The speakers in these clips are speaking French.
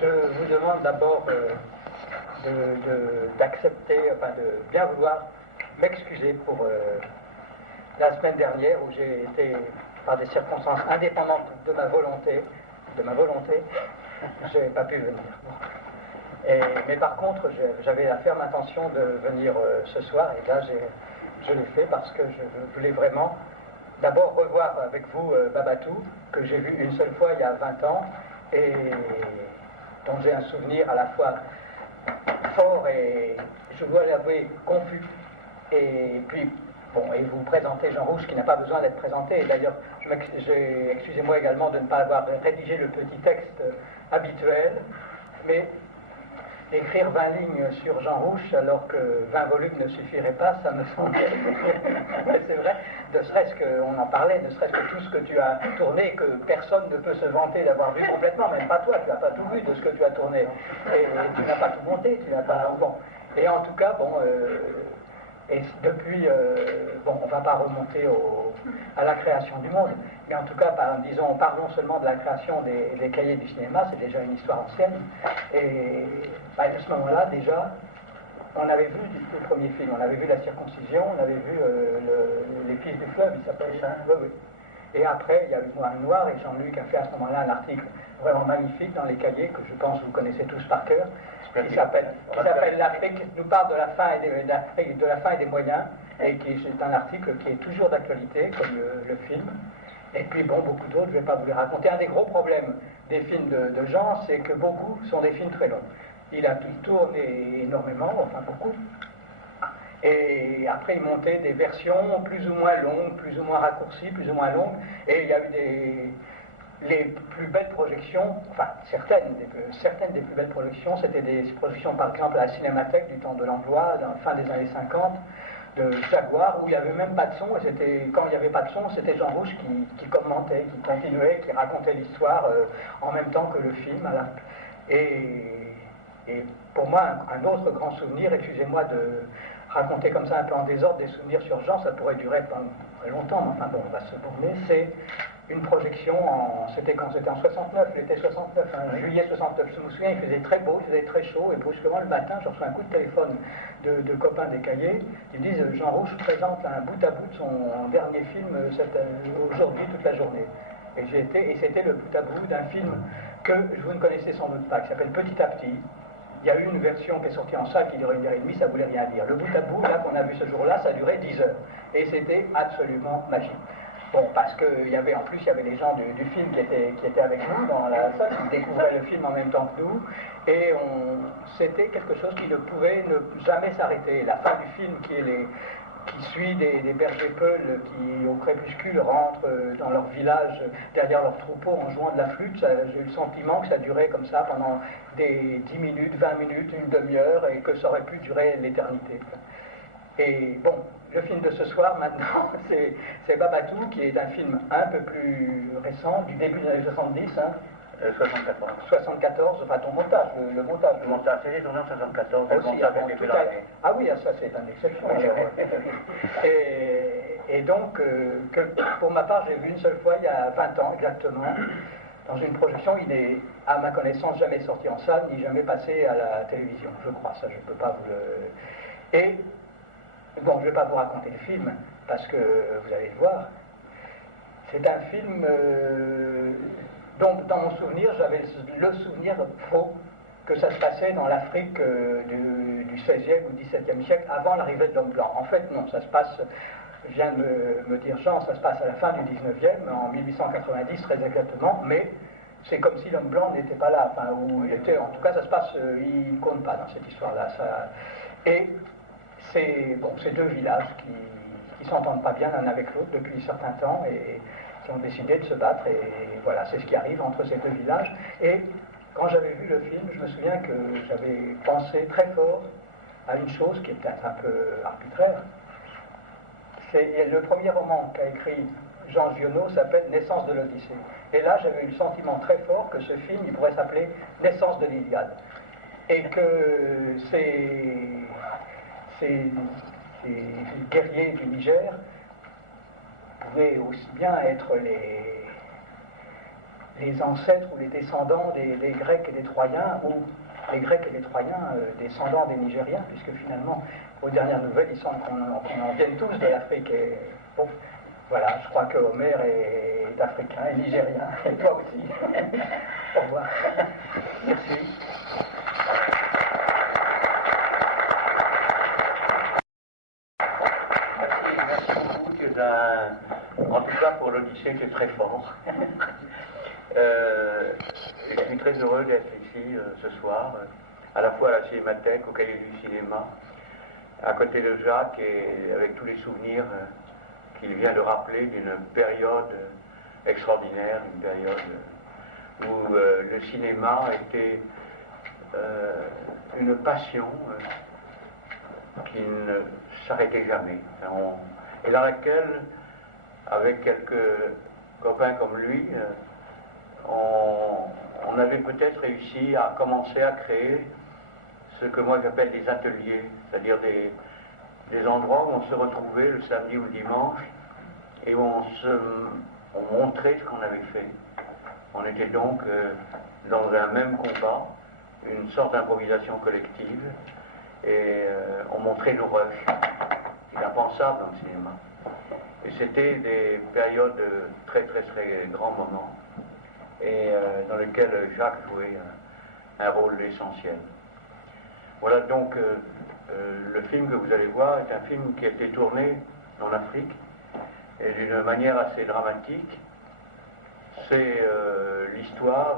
Je vous demande d'abord d'accepter, enfin de bien vouloir m'excuser pour la semaine dernière où j'ai été, par des circonstances indépendantes de ma volonté, je n'ai pas pu venir. Mais par contre, j'avais la ferme intention de venir ce soir, et là je l'ai fait parce que je voulais vraiment d'abord revoir avec vous Babatou, que j'ai vu une seule fois il y a 20 ans, et dont j'ai un souvenir à la fois fort et, je dois l'avouer, confus. Et puis, bon, et vous présentez Jean Rouch qui n'a pas besoin d'être présenté. Et d'ailleurs, excusez-moi également de ne pas avoir rédigé le petit texte habituel, mais écrire 20 lignes sur Jean Rouch alors que 20 volumes ne suffiraient pas, ça me semble. Mais c'est vrai, ne serait-ce qu'on en parlait, ne serait-ce que tout ce que tu as tourné, que personne ne peut se vanter d'avoir vu complètement, même pas toi, tu n'as pas tout vu de ce que tu as tourné. Et tu n'as pas tout monté, tu n'as pas. Bon. Et en tout cas, bon. Et depuis, bon, on ne va pas remonter à la création du monde, mais en tout cas, parlons seulement de la création des cahiers du cinéma, c'est déjà une histoire ancienne. Et à ce moment-là, déjà, on avait vu le premier film, on avait vu La Circoncision, on avait vu Les Fils du Fleuve, il s'appelle ça. Oui, oui. Et après, il y a eu Noir Noir, et Jean-Luc a fait à ce moment-là un article vraiment magnifique dans les cahiers, que je pense que vous connaissez tous par cœur, qui s'appelle L'Afrique, qui nous parle de la fin et des moyens, et qui est un article qui est toujours d'actualité, comme le film. Et puis bon, beaucoup d'autres, je ne vais pas vous les raconter. Un des gros problèmes des films de Jean, c'est que beaucoup sont des films très longs. Il tourne énormément, enfin beaucoup. Et après, il montait des versions plus ou moins longues, plus ou moins raccourcies, plus ou moins longues. Et il y a eu les plus belles projections, enfin certaines des plus belles projections, c'était des projections par exemple à la Cinémathèque du temps de l'emploi, dans la fin des années 50, de Jaguar, où il n'y avait même pas de son, et quand il n'y avait pas de son, c'était Jean Rouch qui commentait, qui continuait, qui racontait l'histoire en même temps que le film. Et pour moi, un autre grand souvenir, excusez-moi de raconter comme ça un peu en désordre des souvenirs sur Jean, ça pourrait durer très longtemps, mais enfin bon, on va se borner, c'est une projection, c'était quand c'était en 69, l'été 69, juillet 69, je me souviens, il faisait très beau, il faisait très chaud, et brusquement le matin, je reçois un coup de téléphone de copains des cahiers, ils me disent Jean Rouch présente un bout à bout de son dernier film aujourd'hui, toute la journée. Et c'était le bout à bout d'un film que vous ne connaissez sans doute pas, qui s'appelle Petit à Petit. Il y a eu une version qui est sortie en salle qui durait 1h30, ça voulait rien dire. Le bout à bout, là, qu'on a vu ce jour-là, ça durait 10 heures. Et c'était absolument magique. Bon, parce qu'il y avait les gens du film qui étaient avec nous dans la salle, qui découvraient le film en même temps que nous, et c'était quelque chose qui ne pouvait ne jamais s'arrêter. La fin du film qui suit des bergers peuls qui, au crépuscule, rentrent dans leur village, derrière leur troupeau, en jouant de la flûte, j'ai eu le sentiment que ça durait comme ça pendant des 10 minutes, 20 minutes, une demi-heure, et que ça aurait pu durer l'éternité. Et bon, le film de ce soir, maintenant, c'est Babatou, qui est un film un peu plus récent, du début des années 70, 74, enfin ton montage, le montage. Le montage, c'est tourné en 74, aussi, ah oui, ça c'est une exception. Et donc, que pour ma part, j'ai vu une seule fois, il y a 20 ans exactement, dans une projection. Il n'est, à ma connaissance, jamais sorti en salle, ni jamais passé à la télévision, je crois, ça je ne peux pas vous le... Et, bon, je ne vais pas vous raconter le film, parce que vous allez le voir. C'est un film dont, dans mon souvenir, j'avais le souvenir faux que ça se passait dans l'Afrique du XVIe ou XVIIe siècle, avant l'arrivée de l'homme blanc. En fait, non, ça se passe, vient de me dire Jean, ça se passe à la fin du XIXe, en 1890 très exactement, mais c'est comme si l'homme blanc n'était pas là, enfin, où il était, en tout cas ça se passe, il ne compte pas dans cette histoire-là. Et c'est ces deux villages qui ne s'entendent pas bien l'un avec l'autre depuis un certain temps et qui ont décidé de se battre, et voilà, c'est ce qui arrive entre ces deux villages. Et quand j'avais vu le film, je me souviens que j'avais pensé très fort à une chose qui est peut-être un peu arbitraire. C'est le premier roman qu'a écrit Jean Giono s'appelle Naissance de l'Odyssée. Et là, j'avais eu le sentiment très fort que ce film, il pourrait s'appeler Naissance de l'Iliade. Et que ces guerriers du Niger pouvaient aussi bien être les ancêtres ou les descendants des Grecs et des Troyens, ou les Grecs et les Troyens descendants des Nigériens, puisque finalement, aux dernières nouvelles, il semble qu'on en vienne tous de l'Afrique. Et bon, voilà, je crois que Homère est africain et nigérien, et toi aussi. Au revoir. Merci. Merci beaucoup. En tout cas, pour l'Odyssée, tu es très fort. Je suis très heureux d'être ici ce soir, à la fois à la Cinémathèque, au Cahier du Cinéma, à côté de Jacques et avec tous les souvenirs qu'il vient de rappeler d'une période extraordinaire, une période où le cinéma était une passion qui ne s'arrêtait jamais, et dans laquelle, avec quelques copains comme lui, on avait peut-être réussi à commencer à créer ce que moi j'appelle des ateliers, c'est-à-dire des endroits où on se retrouvait le samedi ou le dimanche et où on montrait ce qu'on avait fait. On était donc dans un même combat, une sorte d'improvisation collective, et on montrait nos rushs. C'est impensable dans le cinéma. Et c'était des périodes de très très très grands moments, et dans lesquels Jacques jouait un rôle essentiel. Voilà donc le film que vous allez voir est un film qui a été tourné en Afrique, et d'une manière assez dramatique. C'est l'histoire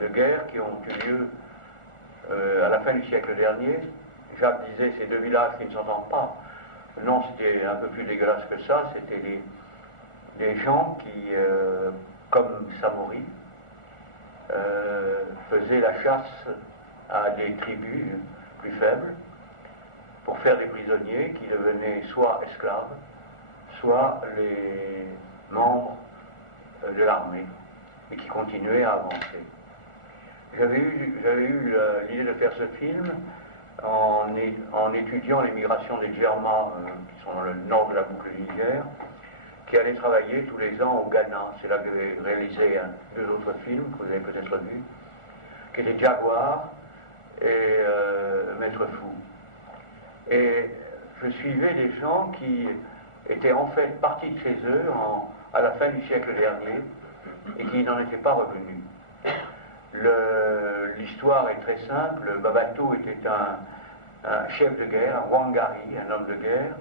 de guerres qui ont eu lieu à la fin du siècle dernier. Jacques disait ces deux villages qui ne s'entendent pas. Non, c'était un peu plus dégueulasse que ça. C'était des gens qui, comme Samori, faisaient la chasse à des tribus plus faibles pour faire des prisonniers qui devenaient soit esclaves, soit les membres de l'armée, et qui continuaient à avancer. J'avais eu l'idée de faire ce film en étudiant les migrations des Djerma, qui sont dans le nord de la boucle du Niger, qui allaient travailler tous les ans au Ghana. C'est là que j'ai réalisé deux autres films que vous avez peut-être vus, qui étaient Jaguar et Maître Fou. Et je suivais des gens qui étaient en fait partis de chez eux à la fin du siècle dernier et qui n'en étaient pas revenus. L'histoire est très simple. Babato était un chef de guerre, un Wangari, un homme de guerre,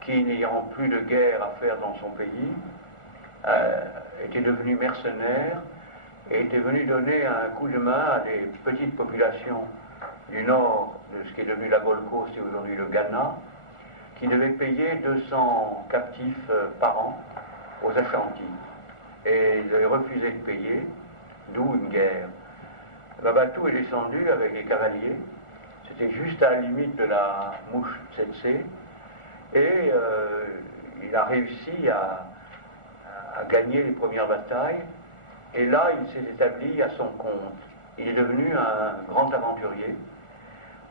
qui, n'ayant plus de guerre à faire dans son pays, était devenu mercenaire et était venu donner un coup de main à des petites populations du nord de ce qui est devenu la Gold Coast et aujourd'hui le Ghana, qui devaient payer 200 captifs par an aux Ashantis. Et ils avaient refusé de payer, d'où une guerre. Babatou est descendu avec les cavaliers, c'était juste à la limite de la mouche Tsetse, et il a réussi à gagner les premières batailles, et là il s'est établi à son compte. Il est devenu un grand aventurier,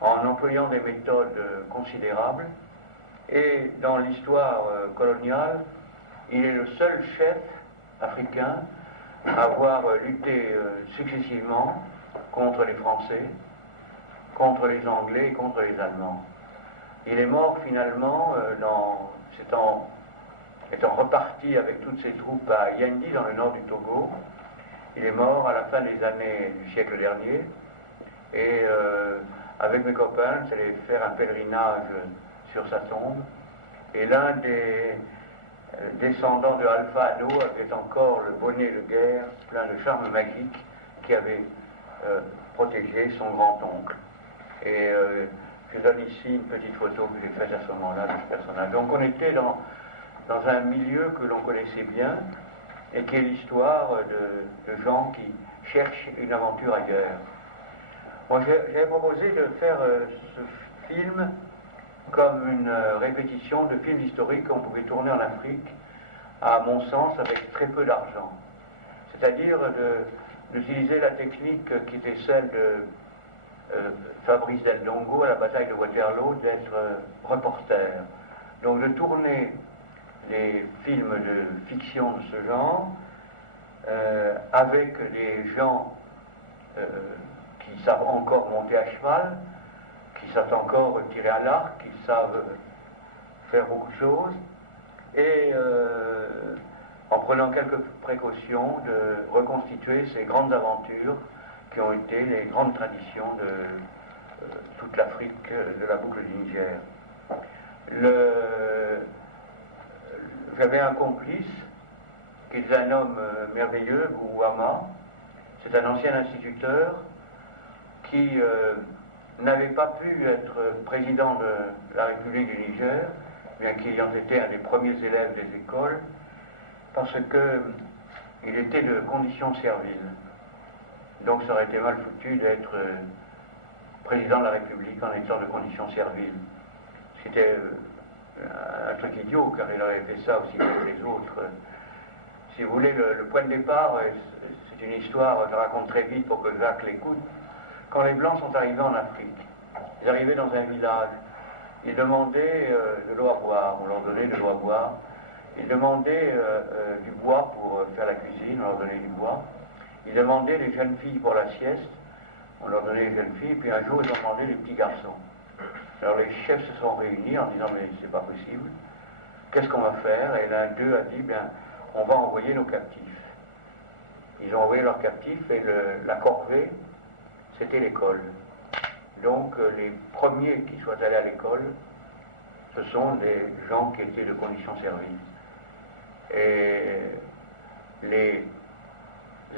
en employant des méthodes considérables, et dans l'histoire coloniale, il est le seul chef africain à avoir lutté successivement contre les Français, contre les Anglais et contre les Allemands. Il est mort finalement étant reparti avec toutes ses troupes à Yendi, dans le nord du Togo. Il est mort à la fin des années du siècle dernier, et avec mes copains, j'allais faire un pèlerinage sur sa tombe, et l'un des descendants de Alpha Ano avait encore le bonnet de guerre plein de charme magique qui avait protégé son grand-oncle. Et je donne ici une petite photo que j'ai faite à ce moment-là de ce personnage. Donc on était dans un milieu que l'on connaissait bien, et qui est l'histoire de gens qui cherchent une aventure ailleurs. Moi, j'avais proposé de faire ce film comme une répétition de films historiques qu'on pouvait tourner en Afrique, à mon sens, avec très peu d'argent. C'est-à-dire d'utiliser la technique qui était celle de Fabrice Del Dongo à la bataille de Waterloo, d'être reporter. Donc de tourner des films de fiction de ce genre, avec des gens qui savent encore monter à cheval, qui savent encore tirer à l'arc, qui savent faire beaucoup de choses, et en prenant quelques précautions de reconstituer ces grandes aventures qui ont été les grandes traditions de toute l'Afrique de la boucle du Niger. J'avais un complice qui est un homme merveilleux, Bouama. C'est un ancien instituteur qui n'avait pas pu être président de la République du Niger, bien qu'ayant été un des premiers élèves des écoles, parce qu'il était de condition servile. Donc ça aurait été mal foutu d'être président de la République en étant de condition servile. C'était un truc idiot, car il aurait fait ça aussi bien que les autres. Si vous voulez, le point de départ, c'est une histoire, je raconte très vite pour que Jacques l'écoute. Quand les Blancs sont arrivés en Afrique, ils arrivaient dans un village, ils demandaient de l'eau à boire, on leur donnait de l'eau à boire. Ils demandaient du bois pour faire la cuisine, on leur donnait du bois. Ils demandaient les jeunes filles pour la sieste, on leur donnait les jeunes filles, puis un jour ils ont demandé les petits garçons. Alors les chefs se sont réunis en disant mais c'est pas possible, qu'est-ce qu'on va faire? Et l'un d'eux a dit bien on va envoyer nos captifs. Ils ont envoyé leurs captifs et la corvée c'était l'école. Donc les premiers qui soient allés à l'école, ce sont des gens qui étaient de condition servile. Et les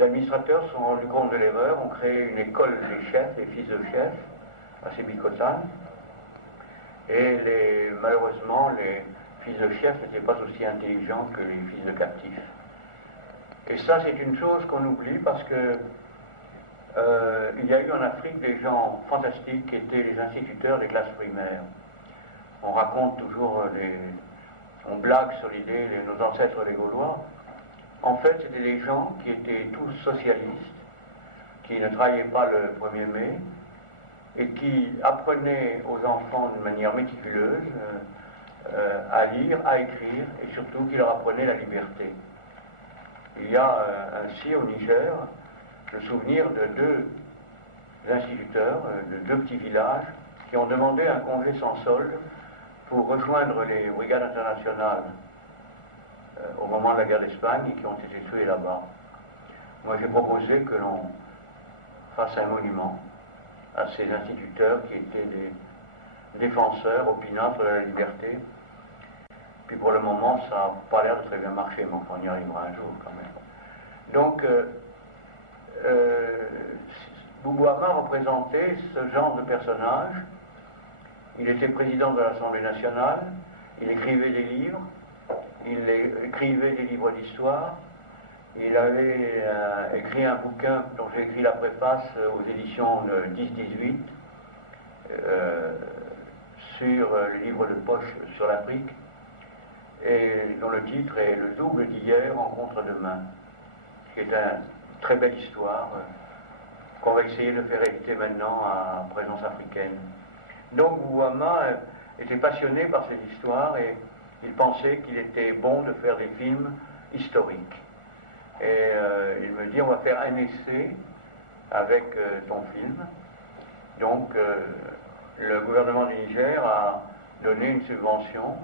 administrateurs se sont rendus compte de l'erreur, ont créé une école des chefs, des fils de chefs, à Sébikotane. Et malheureusement, les fils de chefs n'étaient pas aussi intelligents que les fils de captifs. Et ça, c'est une chose qu'on oublie parce que il y a eu en Afrique des gens fantastiques qui étaient les instituteurs des classes primaires. On raconte toujours, on blague sur l'idée de nos ancêtres les Gaulois. En fait, c'était des gens qui étaient tous socialistes, qui ne travaillaient pas le 1er mai, et qui apprenaient aux enfants de manière méticuleuse à lire, à écrire, et surtout qui leur apprenaient la liberté. Il y a ainsi au Niger le souvenir de deux instituteurs, de deux petits villages, qui ont demandé un congé sans solde pour rejoindre les brigades internationales au moment de la guerre d'Espagne et qui ont été tués là-bas. Moi j'ai proposé que l'on fasse un monument à ces instituteurs qui étaient des défenseurs opinâtres de la liberté. Puis pour le moment ça n'a pas l'air de très bien marcher, mais enfin on y arrivera un jour quand même. Donc Bouama représentait ce genre de personnage. Il était président de l'Assemblée nationale, il écrivait des livres, il écrivait des livres d'histoire, il avait écrit un bouquin dont j'ai écrit la préface aux éditions 10-18 sur les livres de poche sur l'Afrique, et dont le titre est Le double d'hier rencontre demain, qui est une très belle histoire qu'on va essayer de faire éditer maintenant à Présence africaine. Donc Bouama était passionné par cette histoire et il pensait qu'il était bon de faire des films historiques. Et il me dit on va faire un essai avec ton film. Donc le gouvernement du Niger a donné une subvention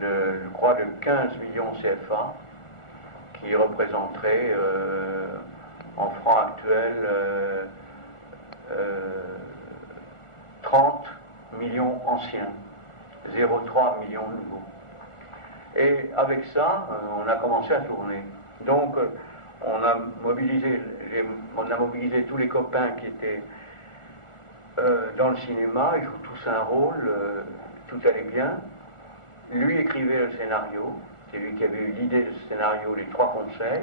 de, je crois, de 15 millions CFA qui représenterait en francs actuels 30 millions anciens, 0,3 millions nouveaux. Et avec ça, on a commencé à tourner. Donc, on a mobilisé tous les copains qui étaient dans le cinéma, ils jouent tous un rôle, tout allait bien. Lui écrivait le scénario, c'est lui qui avait eu l'idée de ce scénario, Les Trois Conseils,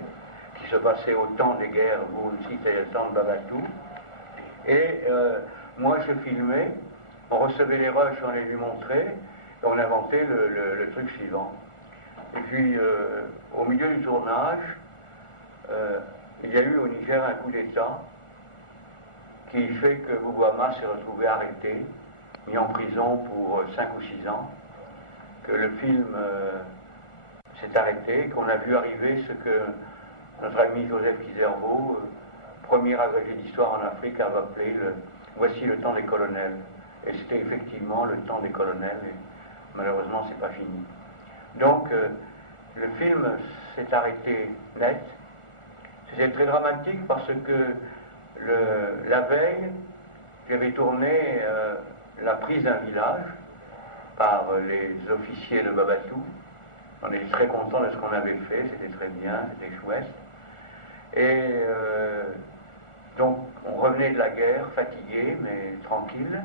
qui se passait au temps des guerres, vous aussi, c'est le temps de Babatou. Et moi, je filmais, on recevait les rushs, on les lui montrait, et on inventait le truc suivant. Et puis, au milieu du tournage, il y a eu au Niger un coup d'État qui fait que Bouama s'est retrouvé arrêté, mis en prison pour 5 ou 6 ans, que le film s'est arrêté, qu'on a vu arriver ce que notre ami Joseph Kizerbo, premier agrégé d'histoire en Afrique, a appelé Voici le temps des colonels. Et c'était effectivement le temps des colonels, et malheureusement, c'est pas fini. Donc, le film s'est arrêté net. C'était très dramatique parce que la veille, j'avais tourné la prise d'un village par les officiers de Babatou. On était très contents de ce qu'on avait fait, c'était très bien, c'était chouette. Et donc, on revenait de la guerre, fatigué, mais tranquille.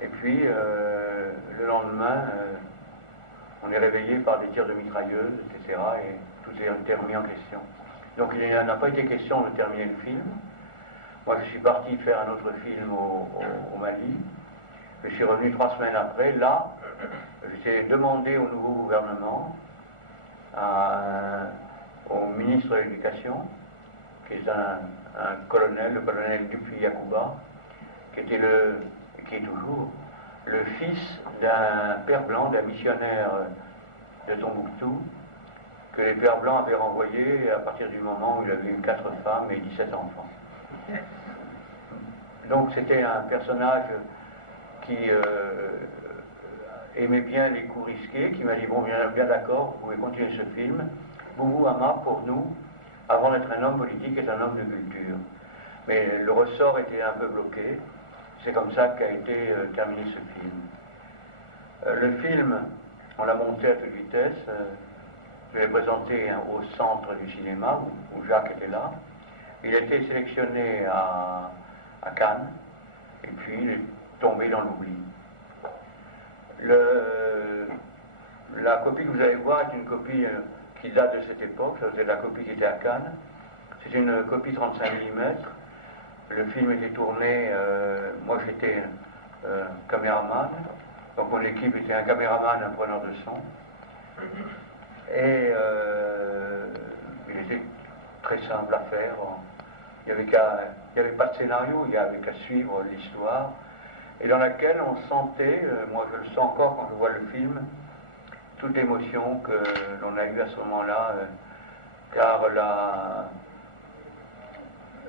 Et puis, le lendemain, on est réveillé par des tirs de mitrailleuses, etc. Et tout est remis en question. Donc, il n'a pas été question de terminer le film. Moi, je suis parti faire un autre film au Mali. Je suis revenu 3 semaines après. Là, j'ai demandé au nouveau gouvernement, au ministre de l'Éducation, qui est un colonel, le colonel Dupuis Yacouba, qui est toujours le fils d'un père blanc, d'un missionnaire de Tombouctou, que les pères blancs avaient renvoyé à partir du moment où il avait eu 4 femmes et 17 enfants. Donc c'était un personnage qui aimait bien les coups risqués, qui m'a dit, bon, bien d'accord, vous pouvez continuer ce film. Boubou Hama, pour nous, avant d'être un homme politique, est un homme de culture. Mais le ressort était un peu bloqué. C'est comme ça qu'a été terminé ce film. Le film, on l'a monté à toute vitesse. Je l'ai présenté au centre du cinéma, où Jacques était là. Il a été sélectionné à Cannes, et puis il est tombé dans l'oubli. La copie que vous allez voir est une copie qui date de cette époque, c'est la copie qui était à Cannes. C'est une copie 35 mm. Le film était tourné, moi j'étais caméraman, donc mon équipe était un caméraman, un preneur de son. Et il était très simple à faire. Il n'y avait pas de scénario, il n'y avait qu'à suivre l'histoire, et dans laquelle on sentait, moi je le sens encore quand je vois le film, toute l'émotion que l'on a eue à ce moment-là, car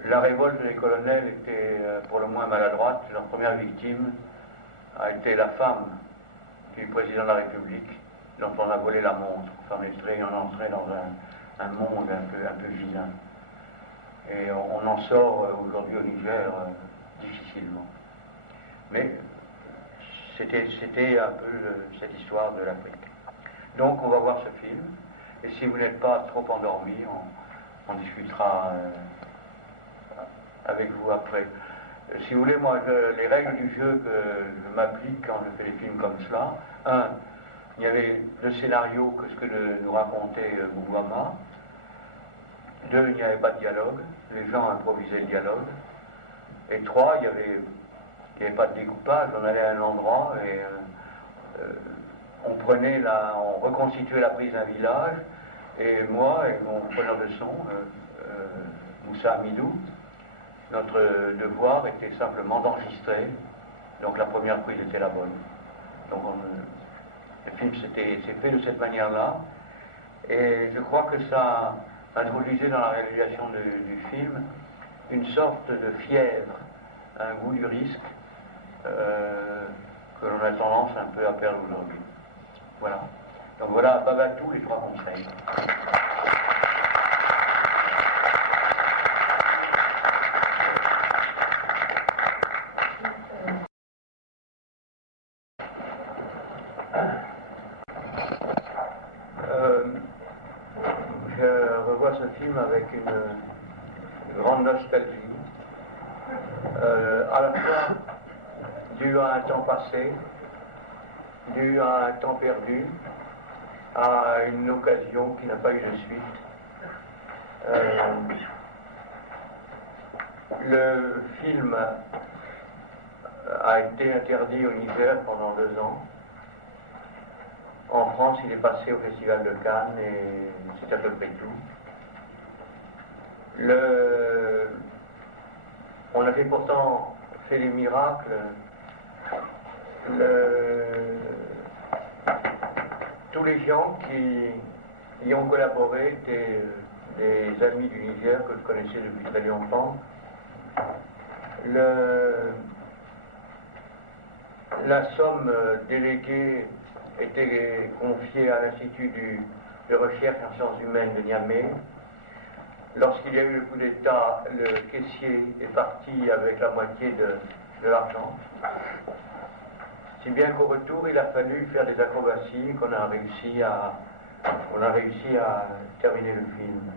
la révolte des colonels était pour le moins maladroite. Leur première victime a été la femme du président de la République, dont on a volé la montre. Enfin, on entrait dans un monde un peu vilain. Et on en sort aujourd'hui au Niger difficilement. Mais c'était un peu cette histoire de l'Afrique. Donc on va voir ce film, et si vous n'êtes pas trop endormi, on discutera avec vous après. Si vous voulez, moi, les règles du jeu que je m'applique quand je fais des films comme cela, il y avait le scénario que ce que nous racontait Boubouama. 2, il n'y avait pas de dialogue, les gens improvisaient le dialogue. Et 3, il n'y avait pas de découpage, on allait à un endroit et on reconstituait la prise d'un village, et moi et mon preneur de son, Moussa Amidou, notre devoir était simplement d'enregistrer, donc la première prise était la bonne. Donc le film s'est fait de cette manière-là, et je crois que ça introduisait dans la réalisation du film une sorte de fièvre, un goût du risque que l'on a tendance un peu à perdre aujourd'hui. Voilà. Donc voilà, Babatou, les 3 conseils. Je revois ce film avec une grande nostalgie, à la fois dû à un temps passé, dû à un temps perdu, à une occasion qui n'a pas eu de suite. Le film a été interdit au Niger pendant 2 ans. En France, il est passé au Festival de Cannes et c'est à peu près tout. On avait pourtant fait des miracles. Tous les gens qui y ont collaboré étaient des amis du Niger que je connaissais depuis très longtemps. La somme déléguée était confiée à l'Institut de recherche en sciences humaines de Niamey. Lorsqu'il y a eu le coup d'État, le caissier est parti avec la moitié de l'argent. Si bien qu'au retour, il a fallu faire des acrobaties, qu'on a réussi à terminer le film.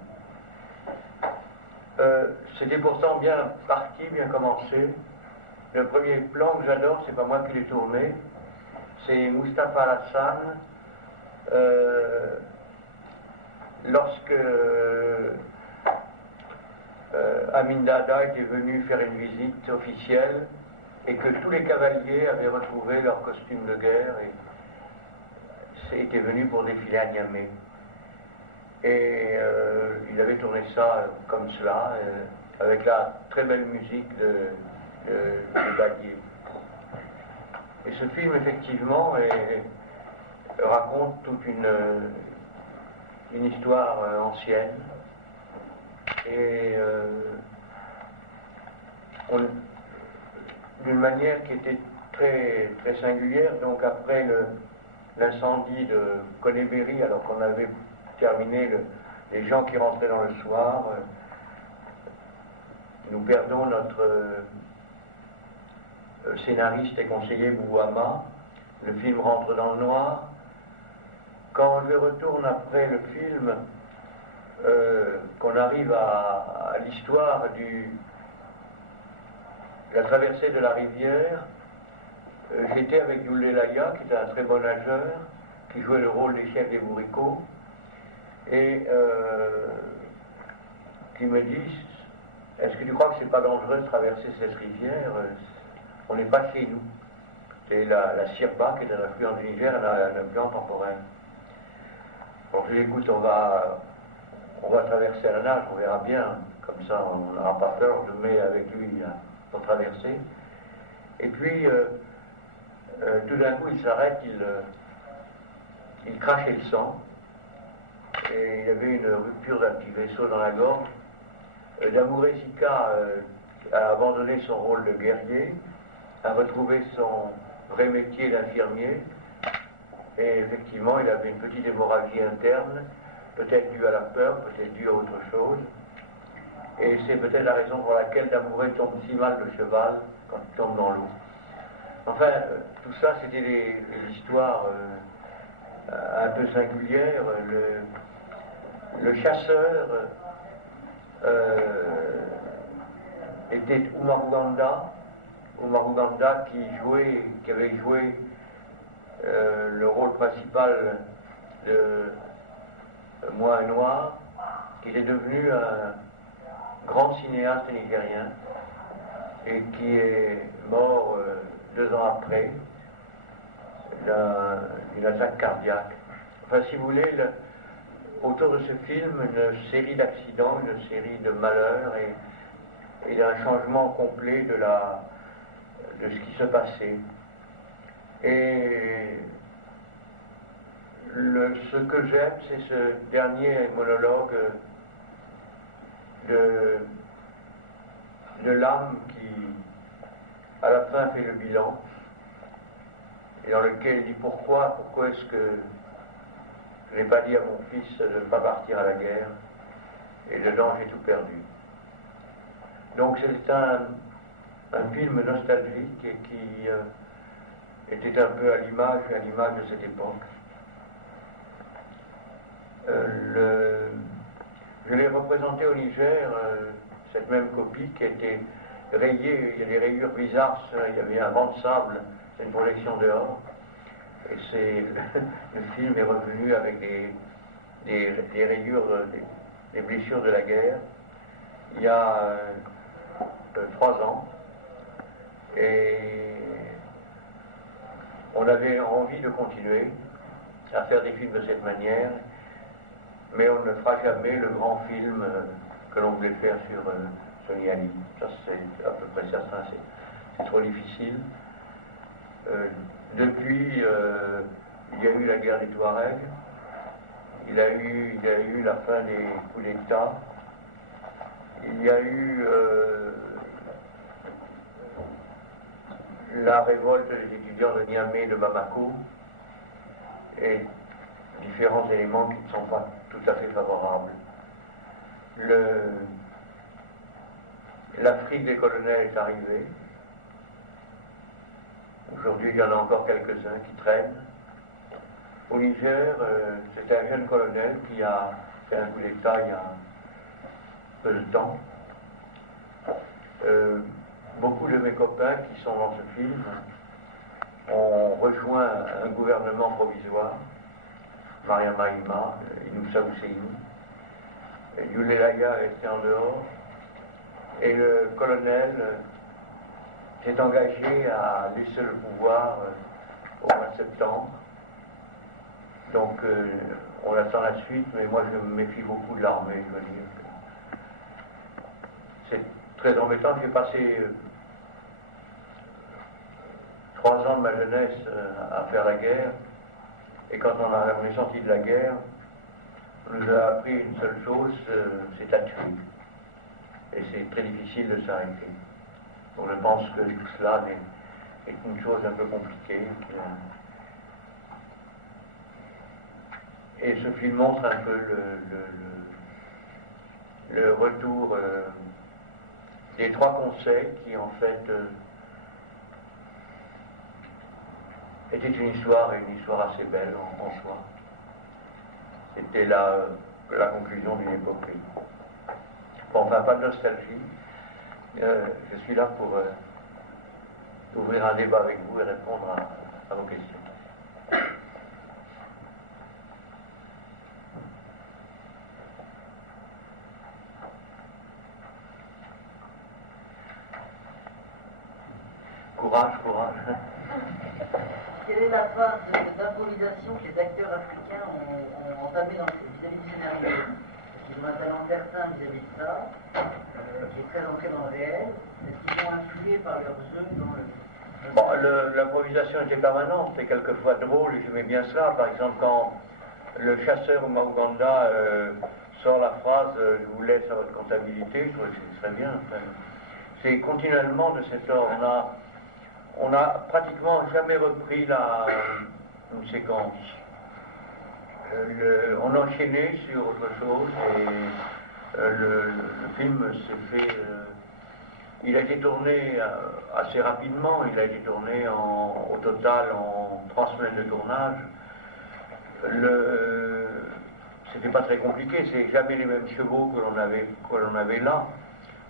C'était pourtant bien parti, bien commencé. Le premier plan que j'adore, c'est pas moi qui l'ai tourné, c'est Mustapha Alassane. Lorsque Amin Dada était venu faire une visite officielle et que tous les cavaliers avaient retrouvé leur costume de guerre et étaient venus pour défiler à Niamey. Et il avait tourné ça comme cela, avec la très belle musique de Badier. Et ce film, effectivement, raconte toute une histoire ancienne. Et d'une manière qui était très, très singulière. Donc après l'incendie de Conébéry, alors qu'on avait terminé les gens qui rentraient dans le soir, nous perdons notre scénariste et conseiller Bouhama. Le film rentre dans le noir. Quand je retourne après le film, qu'on arrive à l'histoire de la traversée de la rivière, j'étais avec Doulé Laya, qui était un très bon nageur, qui jouait le rôle des chefs des bourricots, et qui me dit: est-ce que tu crois que c'est pas dangereux de traverser cette rivière? On n'est pas chez nous. C'est la Sirba, qui est un affluent du Niger, un affluent temporaire. Donc je dis: écoute, on va traverser à la nage, on verra bien, comme ça on n'aura pas peur, je mets avec lui pour traverser. Et puis, tout d'un coup, il s'arrête, il crachait le sang, et il avait une rupture d'un petit vaisseau dans la gorge. Damouré Sika a abandonné son rôle de guerrier, a retrouvé son vrai métier d'infirmier, et effectivement, il avait une petite hémorragie interne, peut-être due à la peur, peut-être due à autre chose. Et c'est peut-être la raison pour laquelle Damouré tombe si mal de cheval quand il tombe dans l'eau. Enfin, tout ça, c'était des histoires un peu singulières. Le chasseur était Oumar Ouganda qui avait joué le rôle principal de Moi un Noir, qui est devenu un grand cinéaste nigérien et qui est mort 2 ans après d'une attaque cardiaque. Enfin, si vous voulez, autour de ce film, une série d'accidents, une série de malheurs et d'un changement complet de ce qui se passait. Et ce que j'aime, c'est ce dernier monologue de l'âme qui, à la fin, fait le bilan, et dans lequel il dit pourquoi est-ce que je n'ai pas dit à mon fils de ne pas partir à la guerre, et dedans j'ai tout perdu. Donc c'est un film nostalgique et qui était un peu à l'image de cette époque. Je l'ai représenté au Niger, cette même copie qui a été rayée, il y a des rayures bizarres, il y avait un vent de sable, c'est une projection dehors, et le film est revenu avec des rayures, des blessures de la guerre, il y a 3 ans, et on avait envie de continuer à faire des films de cette manière, mais on ne fera jamais le grand film que l'on voulait faire sur Niali. Ça, c'est à peu près ça, c'est trop difficile. Depuis, il y a eu la guerre des Touaregs, il y a eu la fin des coups d'État, il y a eu la révolte des étudiants de Niamey, de Bamako, et différents éléments qui ne sont pas tout à fait favorables. L'Afrique des colonels est arrivée. Aujourd'hui, il y en a encore quelques-uns qui traînent. Au Niger, c'était un jeune colonel qui a fait un coup d'État il y a peu de temps. Beaucoup de mes copains qui sont dans ce film ont rejoint un gouvernement provisoire, Mariama Ima, Inoussa Husseini, Yulelaya est resté en dehors, et le colonel s'est engagé à laisser le pouvoir au mois de septembre. Donc on attend la suite, mais moi je me méfie beaucoup de l'armée, je veux dire. C'est très embêtant, j'ai passé 3 ans de ma jeunesse à faire la guerre, et quand on est sorti de la guerre, on nous a appris une seule chose, c'est à tuer. Et c'est très difficile de s'arrêter. Donc je pense que tout cela est une chose un peu compliquée. Et ce film montre un peu le retour des 3 conseils qui en fait était une histoire assez belle en soi. C'était la conclusion d'une épopée. Bon, enfin, pas de nostalgie. Je suis là pour ouvrir un débat avec vous et répondre à vos questions. Courage, courage. Quelle est la phase d'improvisation que les acteurs africains ont entamée vis-à-vis du scénario? Est-ce qu'ils ont un talent certain vis-à-vis de ça, qui est très ancré dans le réel? Est-ce qu'ils sont influés par leurs jeux dans le... Bon, l'improvisation était permanente, et quelquefois drôle, j'aimais bien cela. Par exemple, quand le chasseur Mauganda sort la phrase « je vous laisse à votre comptabilité », je trouvais que c'est très bien. Enfin, c'est continuellement de cet ordre. On n'a pratiquement jamais repris une séquence. On enchaînait sur autre chose et le film s'est fait... il a été tourné assez rapidement, il a été tourné au total en 3 semaines de tournage. C'était pas très compliqué, c'est jamais les mêmes chevaux que l'on avait là,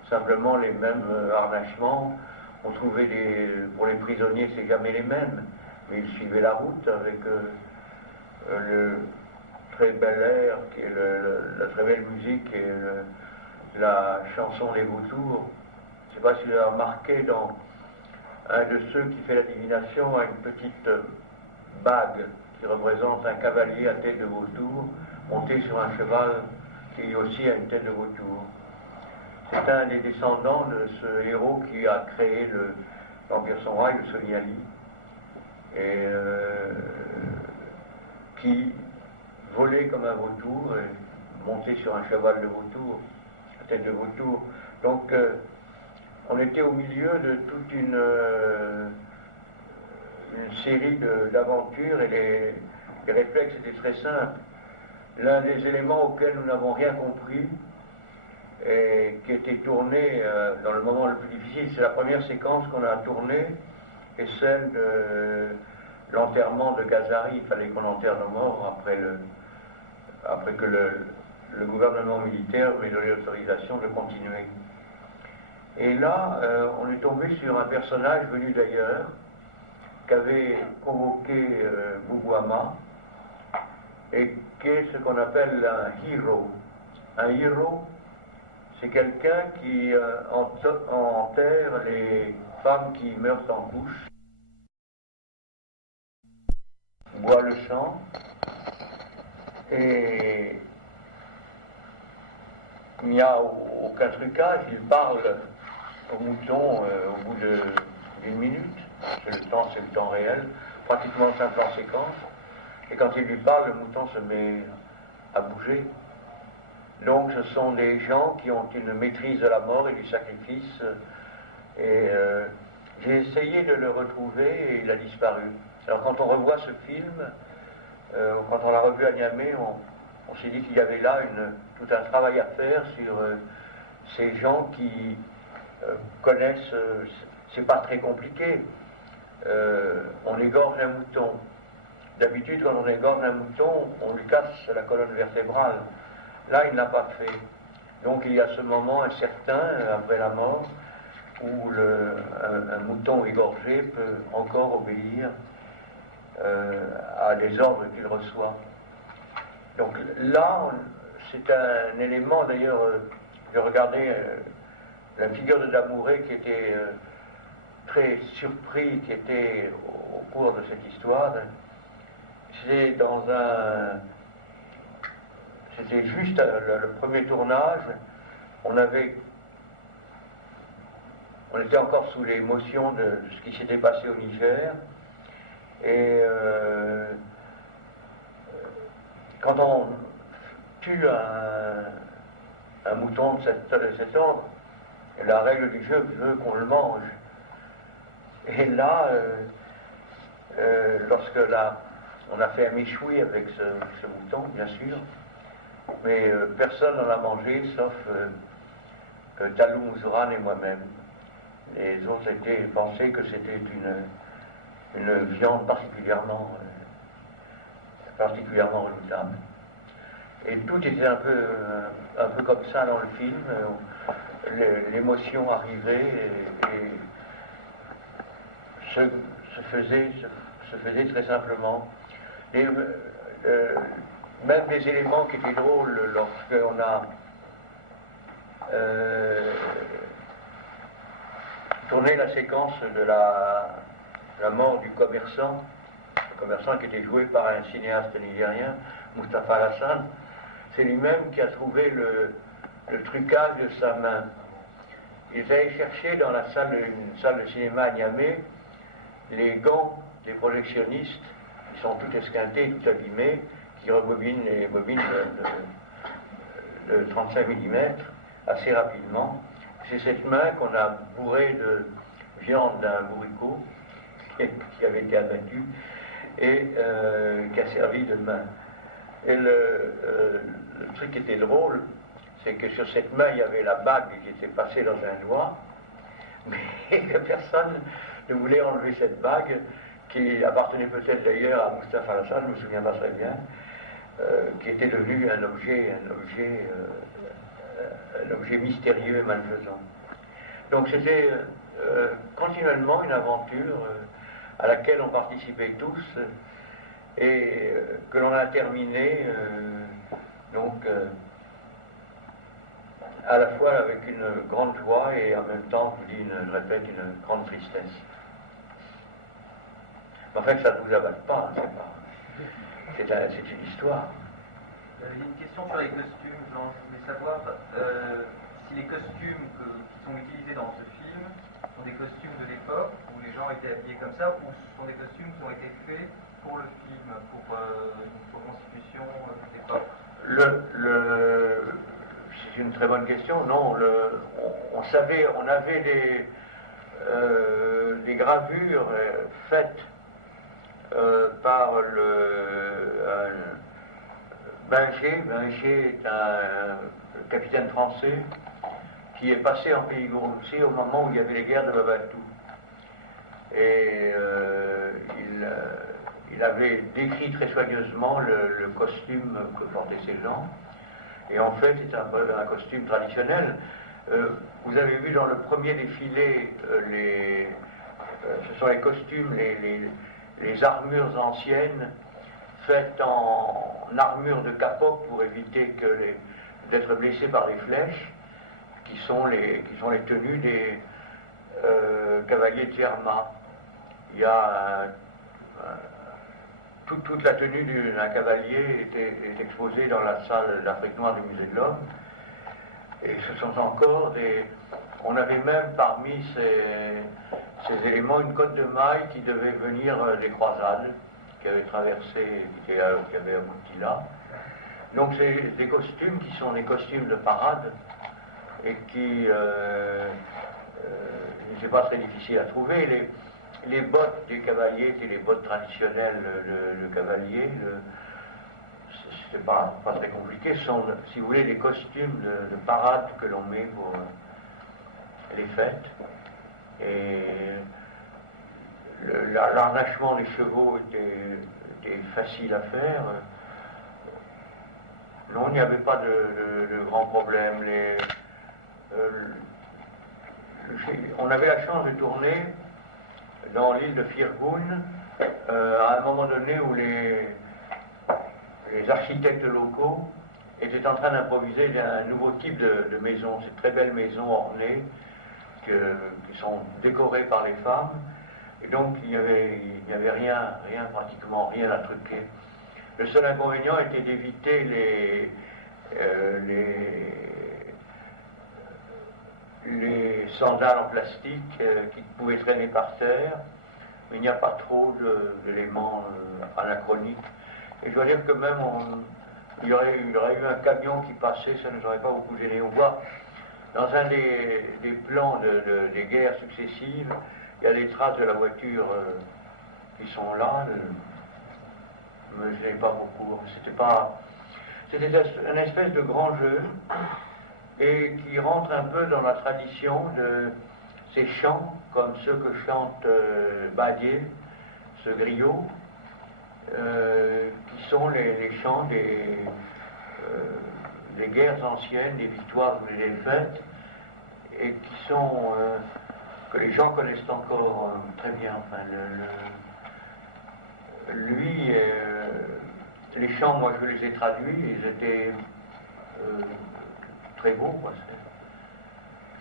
simplement les mêmes harnachements. On trouvait pour les prisonniers, c'est jamais les mêmes, mais ils suivaient la route avec le très bel air, qui est la très belle musique et la chanson des vautours. Je ne sais pas si vous avez remarqué, dans un de ceux qui fait la divination, a une petite bague qui représente un cavalier à tête de vautour, monté sur un cheval qui aussi a une tête de vautour. C'est un des descendants de ce héros qui a créé l'Empire Songhai, le Sonyali, et qui volait comme un vautour et montait sur un cheval de vautour, à tête de vautour. Donc on était au milieu de toute une série d'aventures et les réflexes étaient très simples. L'un des éléments auxquels nous n'avons rien compris et qui était tourné dans le moment le plus difficile, c'est la première séquence qu'on a tournée, et celle de l'enterrement de Gazari. Il fallait qu'on enterre nos morts après que le gouvernement militaire ait donné l'autorisation de continuer. Et là, on est tombé sur un personnage venu d'ailleurs, qu'avait convoqué Boubouama, et qui est ce qu'on appelle un héros. Un héros, c'est quelqu'un qui enterre les femmes qui meurent en couche, boit le sang, et il n'y a aucun trucage, il parle au mouton au bout d'une minute, c'est le temps réel, pratiquement 5 plans séquence, et quand il lui parle, le mouton se met à bouger. Donc ce sont des gens qui ont une maîtrise de la mort et du sacrifice. Et j'ai essayé de le retrouver et il a disparu. Alors quand on revoit ce film, quand on l'a revu à Niamey, on s'est dit qu'il y avait là tout un travail à faire sur ces gens qui connaissent, c'est pas très compliqué. On égorge un mouton. D'habitude, quand on égorge un mouton, on lui casse la colonne vertébrale. Là, il ne l'a pas fait. Donc il y a ce moment incertain, après la mort, où un mouton égorgé peut encore obéir à des ordres qu'il reçoit. Donc là, c'est un élément, d'ailleurs, j'ai regardé la figure de Damouret qui était très surpris, qui était au cours de cette histoire. C'était juste le premier tournage, on était encore sous l'émotion de ce qui s'était passé au Niger, et quand on tue un mouton de cet ordre, la règle du jeu veut qu'on le mange. Et là, lorsque on a fait un méchoui avec ce mouton, bien sûr, mais personne n'en a mangé, sauf Talou Mouzourane et moi-même. Les autres pensaient que c'était une viande particulièrement redoutable. Et tout était un peu comme ça dans le film. L'émotion arrivait et se faisait très simplement. Et même des éléments qui étaient drôles lorsqu'on a tourné la séquence de la mort du commerçant, le commerçant qui était joué par un cinéaste nigérien, Mustapha Alassane. C'est lui-même qui a trouvé le trucage de sa main. Il est allé chercher dans une salle de cinéma à Niamey les gants des projectionnistes, qui sont tout esquintés, tout abîmés, qui rebobinent les bobines de 35 mm assez rapidement. C'est cette main qu'on a bourrée de viande d'un bourricot qui avait été abattu et qui a servi de main. Et le truc qui était drôle, c'est que sur cette main, il y avait la bague qui était passée dans un doigt, mais personne ne voulait enlever cette bague, qui appartenait peut-être d'ailleurs à Mustapha Alassane, je ne me souviens pas très bien, qui était devenu un objet mystérieux et malfaisant. Donc c'était continuellement une aventure à laquelle on participait tous et que l'on a terminé à la fois avec une grande joie et en même temps, je répète, une grande tristesse. Enfin, ça ne vous avale pas, c'est une histoire. Il y a une question sur les costumes. Je voulais savoir si les costumes qui sont utilisés dans ce film sont des costumes de l'époque où les gens étaient habillés comme ça, ou ce sont des costumes qui ont été faits pour le film, pour une reconstitution de l'époque. C'est une très bonne question. Non, on avait des gravures faites par Binger. Binger est un capitaine français qui est passé en Pays-Gourmé au moment où il y avait les guerres de Babatou. Et il avait décrit très soigneusement le costume que portaient ces gens. Et en fait, c'est un costume traditionnel. Vous avez vu dans le premier défilé, ce sont les costumes, les armures anciennes faites en armure de capote pour éviter d'être blessé par les flèches, qui sont les tenues des cavaliers de Yerma. Il y a toute la tenue d'un cavalier est exposée dans la salle d'Afrique noire du Musée de l'Homme. Et ce sont encore on avait même parmi ces éléments une côte de maille qui devait venir des croisades, qui avait traversé, qui avait abouti là. Donc c'est des costumes qui sont des costumes de parade et qui n'étaient pas très difficiles à trouver. Les bottes des cavaliers étaient les bottes traditionnelles de cavalier. C'est pas très compliqué. Ce sont, si vous voulez, des costumes de parade que l'on met pour les fêtes. Et l'harnachement des chevaux était facile à faire. Non, il n'y avait pas de grands problèmes. On avait la chance de tourner dans l'île de Firgun à un moment donné où les architectes locaux étaient en train d'improviser un nouveau type de maison, ces très belles maisons ornées qui sont décorées par les femmes. Et donc il n'y avait rien, pratiquement rien à truquer. Le seul inconvénient était d'éviter les sandales en plastique qui pouvaient traîner par terre. Mais il n'y a pas trop d'éléments anachroniques. Et je dois dire que même il y aurait eu un camion qui passait, ça ne nous aurait pas beaucoup gêné. On voit dans un des plans des guerres successives, il y a des traces de la voiture qui sont là. Ne me gênait pas beaucoup. C'était une espèce de grand jeu et qui rentre un peu dans la tradition de ces chants comme ceux que chante Badier, ce griot, qui sont les chants des guerres anciennes, des victoires ou des défaites, et qui sont que les gens connaissent encore très bien. Enfin, lui, les chants, moi je les ai traduits, ils étaient très beaux.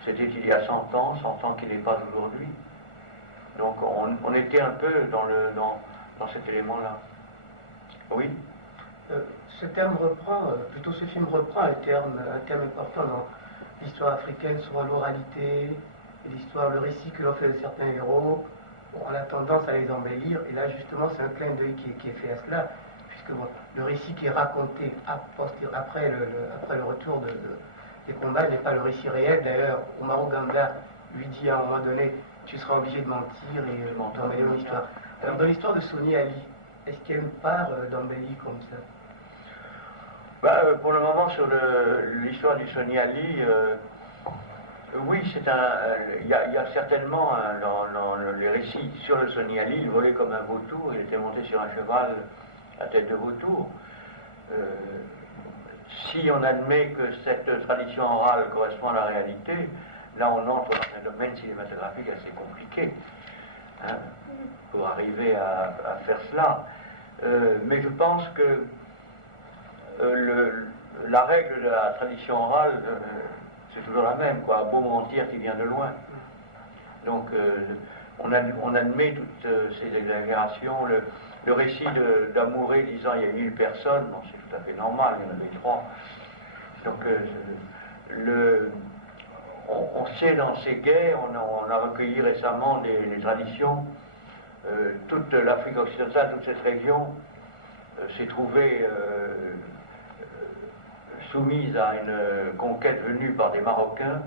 C'était il y a 100 ans qu'il n'est pas aujourd'hui. Donc on était un peu dans cet élément-là. Oui. Ce film reprend un terme important dans l'histoire africaine sur l'oralité, le récit que l'on fait de certains héros. On a tendance à les embellir, et là justement c'est un clin d'œil qui est fait à cela, puisque le récit qui est raconté après le retour des combats n'est pas le récit réel. D'ailleurs, Omaro Ganda lui dit à un moment donné, tu seras obligé de mentir et d'embellir l'histoire. Alors dans l'histoire de Sony Ali, est-ce qu'il y a une part d'embellie comme ça? Pour le moment, sur l'histoire du Sony Ali, oui, il y a certainement dans les récits sur le Sony Ali, il volait comme un vautour, il était monté sur un cheval à tête de vautour. Si on admet que cette tradition orale correspond à la réalité, là on entre dans un domaine cinématographique assez compliqué pour arriver à faire cela. Mais je pense que la règle de la tradition orale, c'est toujours la même, quoi. Beau mentir qui vient de loin. Donc on admet toutes ces exagérations. Le récit d'Amouré disant il y a 1000 personnes, bon, c'est tout à fait normal, il y en avait 3. Donc on sait dans ces guerres, on a recueilli récemment des traditions. Toute l'Afrique occidentale, toute cette région s'est trouvée soumise à une conquête venue par des Marocains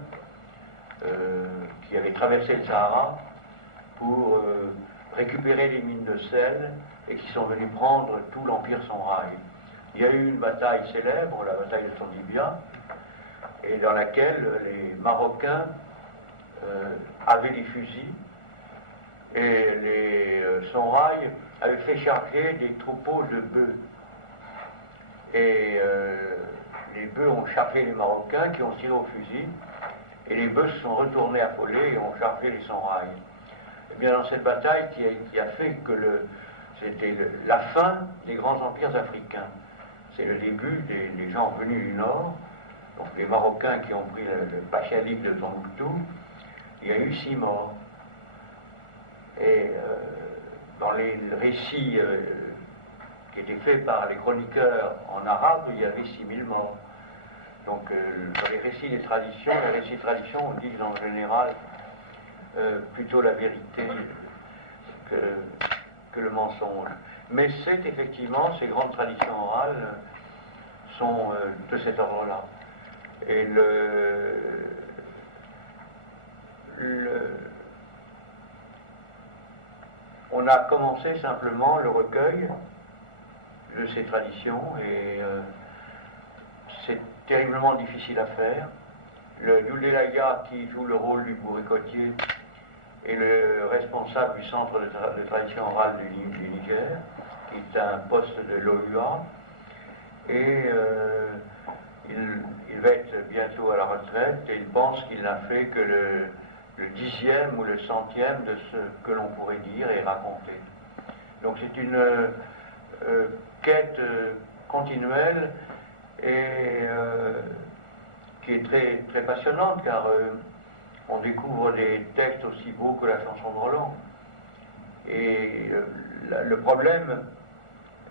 qui avaient traversé le Sahara pour récupérer les mines de sel et qui sont venus prendre tout l'Empire Songhai. Il y a eu une bataille célèbre, la bataille de Tondibia, et dans laquelle les Marocains avaient des fusils et les Songhai avaient fait charger des troupeaux de bœufs. Et les bœufs ont chargé les Marocains qui ont tiré au fusil, et les bœufs se sont retournés affolés et ont chargé les Songhai. Et bien dans cette bataille qui a fait que c'était la fin des grands empires africains. C'est le début des gens venus du Nord, donc les Marocains qui ont pris le Pachalik de Tombouctou. Il y a eu 6 morts. Et dans les récits qui étaient faits par les chroniqueurs en arabe, il y avait 6000 morts. Donc dans les récits des traditions, on dit en général plutôt la vérité que le mensonge. Mais c'est effectivement, ces grandes traditions orales sont de cet ordre-là. Et on a commencé simplement le recueil de ces traditions et c'est terriblement difficile à faire. Le Yulelaya, qui joue le rôle du bourricotier, est le responsable du centre de tradition orale du Niger, qui est un poste de l'OUA, et il va être bientôt à la retraite, et il pense qu'il n'a fait que le 10e ou le 100e de ce que l'on pourrait dire et raconter. Donc c'est une quête continuelle et qui est très, très passionnante, car on découvre des textes aussi beaux que la chanson de Roland. Et le problème,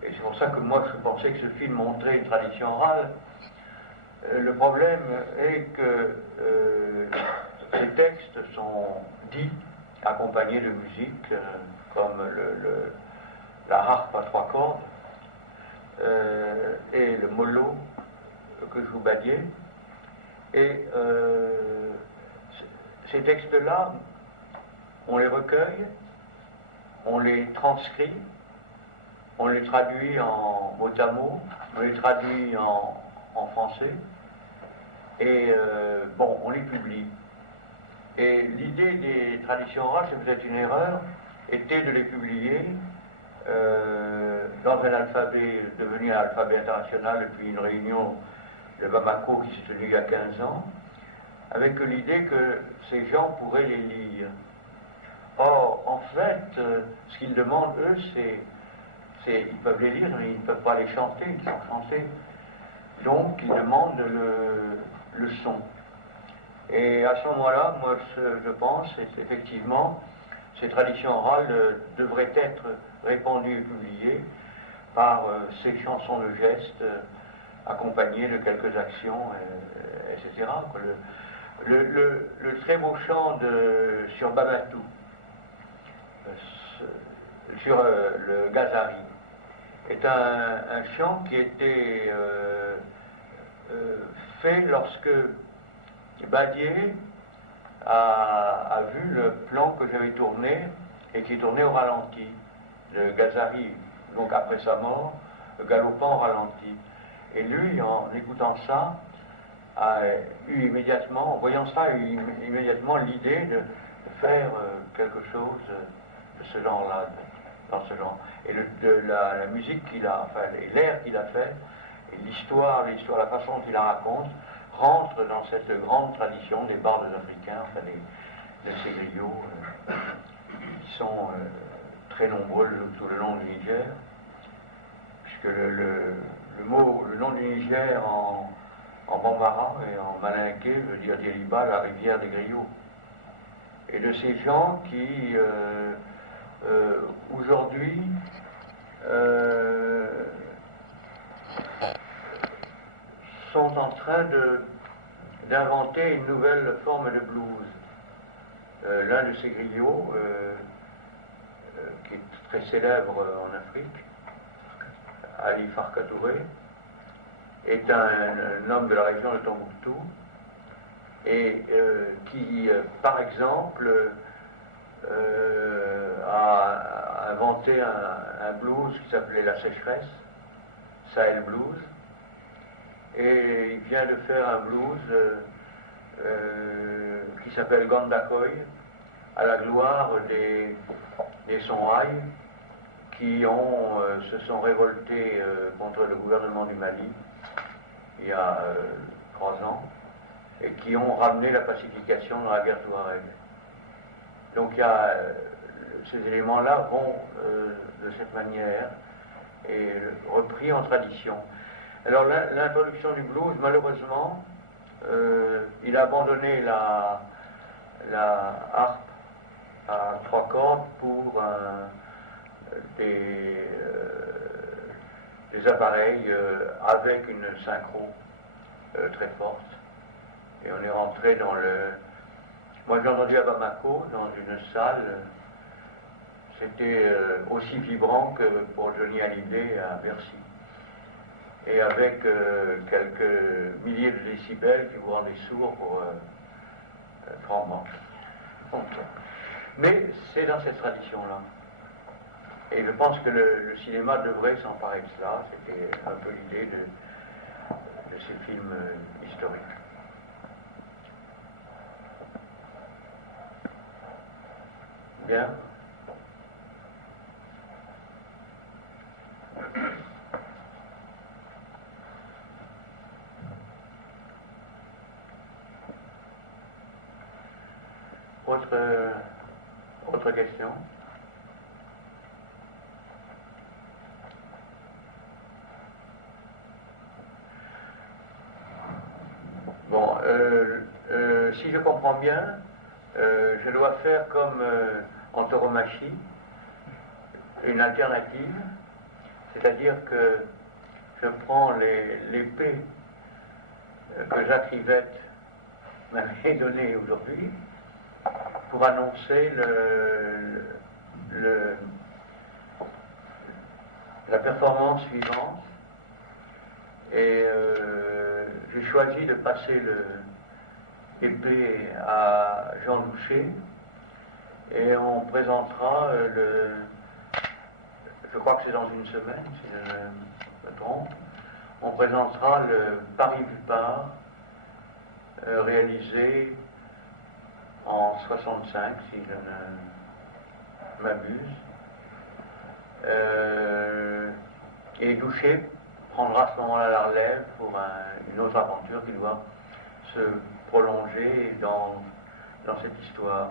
et c'est pour ça que moi je pensais que ce film montrait une tradition orale, le problème est que ces textes sont dits, accompagnés de musique, comme la harpe à 3 cordes, et le mollo que joue Badier. Et ces textes-là, on les recueille, on les transcrit, on les traduit en mot à mot, on les traduit en français, et bon, on les publie. Et l'idée des traditions orales, c'est peut-être une erreur, était de les publier dans un alphabet devenu un alphabet international depuis une réunion de Bamako qui s'est tenue il y a 15 ans, avec l'idée que ces gens pourraient les lire. Or, en fait, ce qu'ils demandent, eux, c'est ils peuvent les lire, mais ils ne peuvent pas les chanter, ils sont chantés. Donc, ils demandent le son. Et à ce moment-là, moi, je pense, effectivement, ces traditions orales devraient être répandues et publiées par ces chansons de gestes, accompagnées de quelques actions, etc. Le très beau chant sur Babatou, sur le Gazari, est un chant qui était fait lorsque Badier a vu le plan que j'avais tourné et qui tournait au ralenti. Le Gazari, donc après sa mort, galopant au ralenti. Et lui, en écoutant ça, a eu immédiatement, en voyant ça, a eu immédiatement l'idée de faire quelque chose de ce genre-là, dans ce genre. Et la musique qu'il a, enfin, l'air qu'il a fait, et l'histoire, la façon qu'il la raconte, rentre dans cette grande tradition des bardes africains, enfin des ségrillots, qui sont très nombreux tout le long du Niger, puisque le nom du Niger en bambara et en malinké veut dire Djeliba, la rivière des griots. Et de ces gens qui, aujourd'hui, sont en train d'inventer une nouvelle forme de blues. L'un de ces griots, qui est très célèbre en Afrique, Ali Farka Touré, est un homme de la région de Tombouctou et qui, par exemple, a inventé un blues qui s'appelait La Sécheresse, Sahel Blues, et il vient de faire un blues qui s'appelle Gandakoy, à la gloire des Songhai qui se sont révoltés contre le gouvernement du Mali il y a 3 ans et qui ont ramené la pacification dans la guerre Touareg. Donc ces éléments-là vont de cette manière et repris en tradition. Alors l'introduction du blues, malheureusement, il a abandonné la harpe à 3 cordes pour des appareils avec une synchro très forte. Et on est rentré dans le... Moi j'ai entendu à Bamako, dans une salle, c'était aussi vibrant que pour Johnny Hallyday à Bercy. et avec quelques milliers de décibels qui vous rendent sourds pour 30 mois. Mais c'est dans cette tradition-là. Et je pense que le cinéma devrait s'emparer de cela. C'était un peu l'idée de ces films historiques. Bien. Autre question? Bon, si je comprends bien, je dois faire comme en tauromachie, une alternative, c'est-à-dire que je prends l'épée que Jacques Rivette m'avait donnée aujourd'hui pour annoncer la performance suivante. Et j'ai choisi de passer l'épée à Jean Louchet et on présentera je crois que c'est dans une semaine, si je me trompe, on présentera le Paris-Vupart réalisé en 65, si je ne m'abuse. Et Louchet prendra à ce moment-là la relève pour une autre aventure qui doit se prolonger dans cette histoire.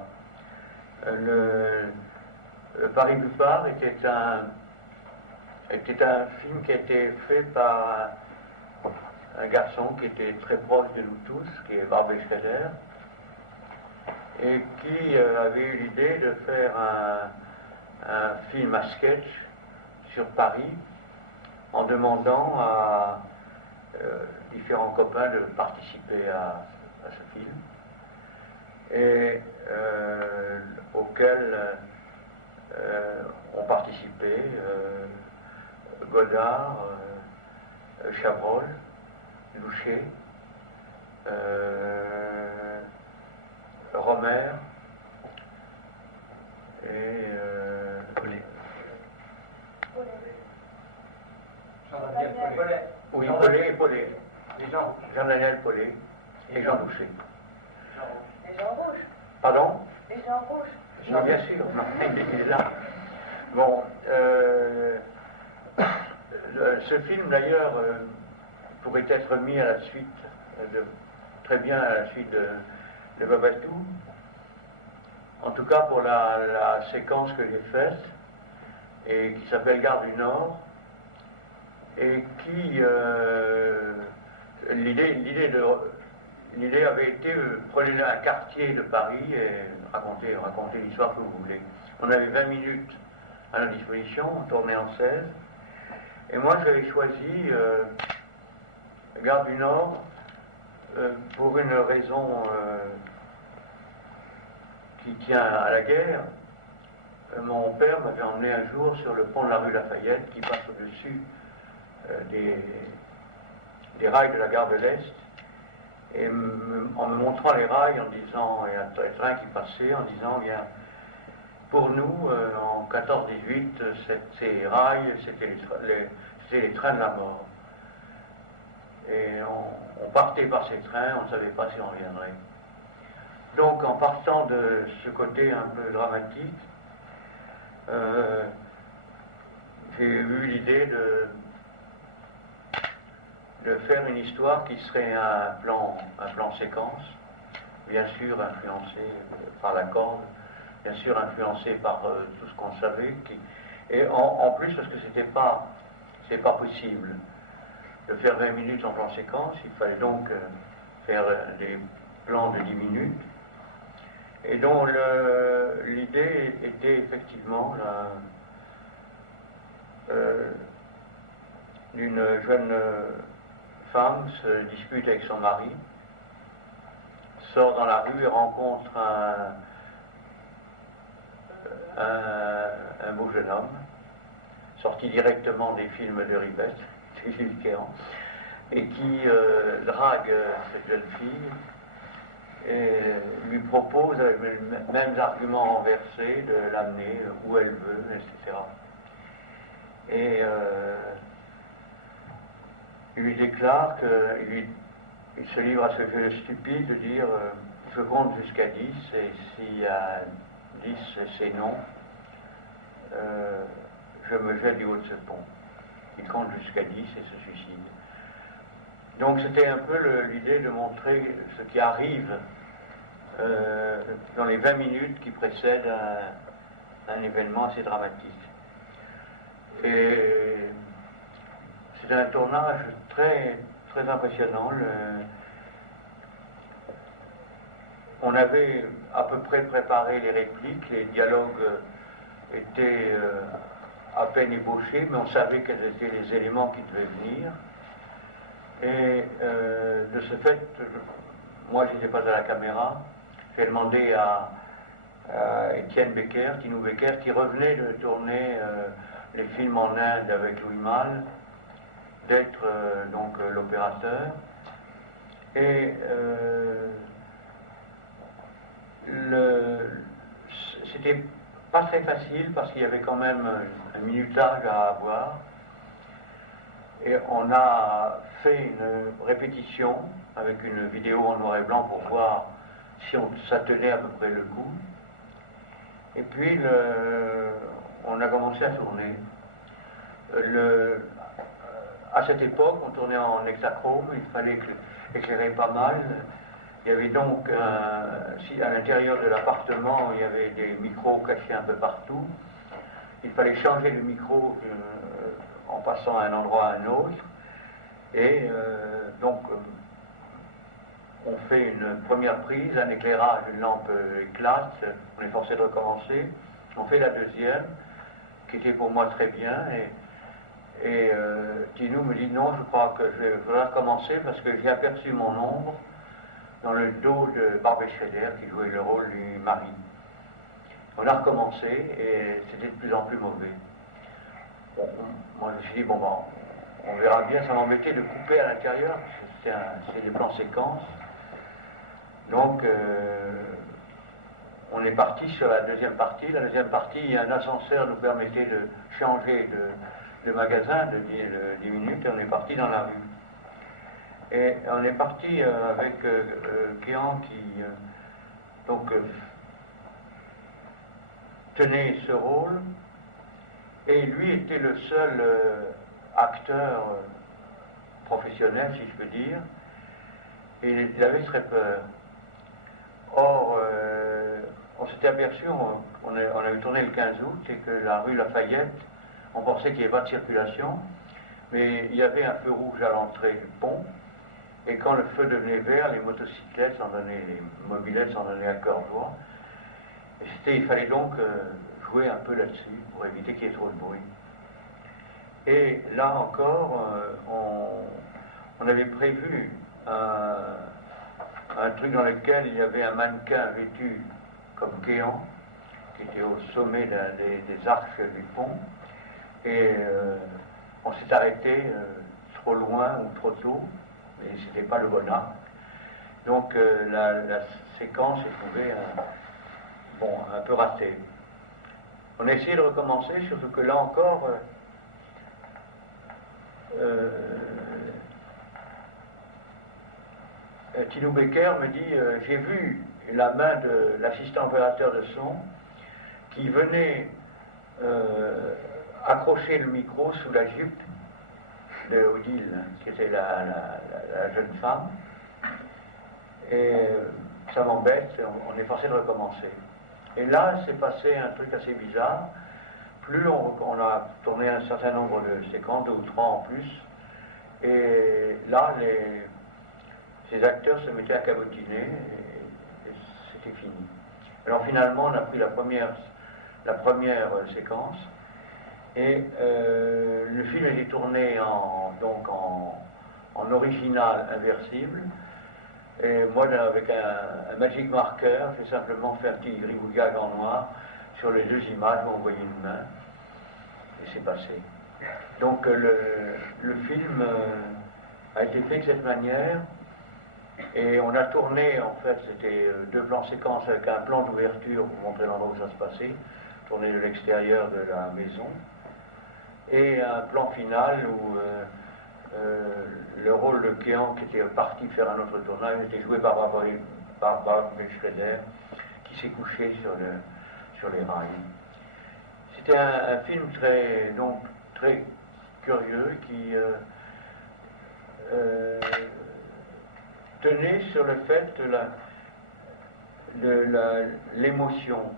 Le Paris-Vupart était un film qui a été fait par un garçon qui était très proche de nous tous, qui est Barbet Schroeder, et qui avait eu l'idée de faire un film à sketch sur Paris en demandant à différents copains de participer à ce film, et auquel ont participé Godard, Chabrol, Louchet, Romer et Jean-Daniel Paulet. oui, Paulet et Paulet. Jean-Daniel Paulet et Jean Louchet. Les gens rouges. Pardon? Les gens rouges. Oui, bien sûr, il est là. Bon, ce film d'ailleurs pourrait être mis à la suite, très bien à la suite de Babatou. En tout cas pour la séquence que j'ai faite et qui s'appelle Gare du Nord et qui l'idée avait été prenez un quartier de Paris et raconter l'histoire que vous voulez. On avait 20 minutes à la disposition, on tournait en 16. Et moi j'avais choisi Gare du Nord pour une raison qui tient à la guerre. Mon père m'avait emmené un jour sur le pont de la rue Lafayette qui passe au-dessus des rails de la gare de l'Est. Et en me montrant les rails, en disant, et un train qui passait, en disant, bien, pour nous, en 14-18, ces rails, c'était les trains de la mort. Et on partait par ces trains, on ne savait pas si on reviendrait. Donc, en partant de ce côté un peu dramatique, j'ai eu l'idée de faire une histoire qui serait un plan séquence, bien sûr influencé par la corde, bien sûr influencé par tout ce qu'on savait, et en plus parce que c'est pas possible de faire 20 minutes en plan séquence, il fallait donc faire des plans de 10 minutes, et dont l'idée était effectivement d'une jeune femme se dispute avec son mari, sort dans la rue et rencontre un beau jeune homme, sorti directement des films de Rivette, Gilles Kéan, et qui drague cette jeune fille et lui propose, avec les mêmes arguments renversés, de l'amener où elle veut, etc. Et il lui déclare qu'il se livre à ce jeu stupide de dire je compte jusqu'à 10 et s'il y a 10 c'est non, je me jette du haut de ce pont. Il compte jusqu'à 10 et se suicide. Donc c'était un peu l'idée de montrer ce qui arrive dans les 20 minutes qui précèdent un événement assez dramatique. Et c'est un tournage très, très impressionnant. On avait à peu près préparé les répliques, les dialogues étaient à peine ébauchés, mais on savait quels étaient les éléments qui devaient venir. Et de ce fait, moi je n'étais pas à la caméra, j'ai demandé à Étienne Becker, Tinou Becker, qui revenait de tourner les films en Inde avec Louis Malle, d'être donc l'opérateur. Et c'était pas très facile parce qu'il y avait quand même un minutage à avoir. Et on a fait une répétition avec une vidéo en noir et blanc pour voir si ça tenait à peu près le coup. Et puis on a commencé à tourner. À cette époque, on tournait en hexachrome, il fallait éclairer pas mal. Il y avait donc, à l'intérieur de l'appartement, il y avait des micros cachés un peu partout. Il fallait changer le micro en passant à un endroit à un autre. Et donc, on fait une première prise, un éclairage, une lampe éclate, on est forcé de recommencer. On fait la deuxième, qui était pour moi très bien. Et Tinou me dit non, je crois que je vais recommencer parce que j'ai aperçu mon ombre dans le dos de Barbet Schroeder qui jouait le rôle du mari. On a recommencé et c'était de plus en plus mauvais. Bon, moi je me suis dit bon ben, on verra bien, ça m'embêtait de couper à l'intérieur, parce que c'est des plans séquences. Donc on est parti sur la deuxième partie. La deuxième partie, un ascenseur nous permettait de changer de magasin de 10 minutes et on est parti dans la rue. Et on est parti avec Kéan qui tenait ce rôle et lui était le seul acteur professionnel, si je peux dire, et il avait très peur. Or, on s'était aperçu, on avait tourné le 15 août et que la rue Lafayette, on pensait qu'il n'y avait pas de circulation, mais il y avait un feu rouge à l'entrée du pont. Et quand le feu devenait vert, les motocyclettes s'en donnaient, les mobylettes s'en donnaient à cœur joie. Et il fallait donc jouer un peu là-dessus pour éviter qu'il y ait trop de bruit. Et là encore, on avait prévu un truc dans lequel il y avait un mannequin vêtu comme Kéan, qui était au sommet des arches du pont. Et on s'est arrêté trop loin ou trop tôt. Et ce n'était pas le bon arc. Donc la séquence est trouvée un peu ratée. On a essayé de recommencer, surtout que là encore, Tinou Becker me dit j'ai vu la main de l'assistant opérateur de son qui venait accrocher le micro sous la jupe de Odile, qui était la jeune femme. Et ça m'embête, on est forcé de recommencer. Et là, c'est passé un truc assez bizarre. Plus on a tourné un certain nombre de séquences, 2 ou 3 en plus, et là, ces acteurs se mettaient à cabotiner, et c'était fini. Alors finalement, on a pris la première séquence, et le film est tourné en original inversible. Et moi, avec un magic marker, j'ai simplement fait un petit gribouillage en noir sur les 2 images où on voyait une main. Et c'est passé. Donc le film a été fait de cette manière, et on a tourné, en fait, c'était 2 plans séquences avec un plan d'ouverture pour montrer l'endroit où ça se passait, tourné de l'extérieur de la maison, et un plan final où le rôle de Kéan, qui était parti faire un autre tournage, était joué par Barbara Schroeder, qui s'est couché sur les rails. C'était un film très curieux qui tenait sur le fait de l'émotion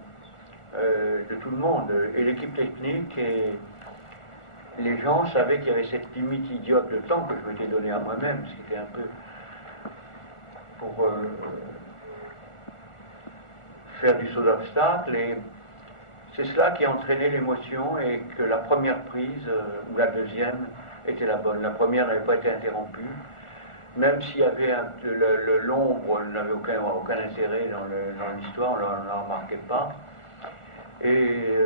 de tout le monde, et l'équipe technique et les gens savaient qu'il y avait cette limite idiote de temps que je m'étais donné à moi-même, ce qui était un peu pour faire du saut d'obstacle, et c'est cela qui a entraîné l'émotion, et que la première prise, ou la deuxième, était la bonne. La première n'avait pas été interrompue, même s'il y avait l'ombre n'avait aucun intérêt dans l'histoire, on ne la remarquait pas. Et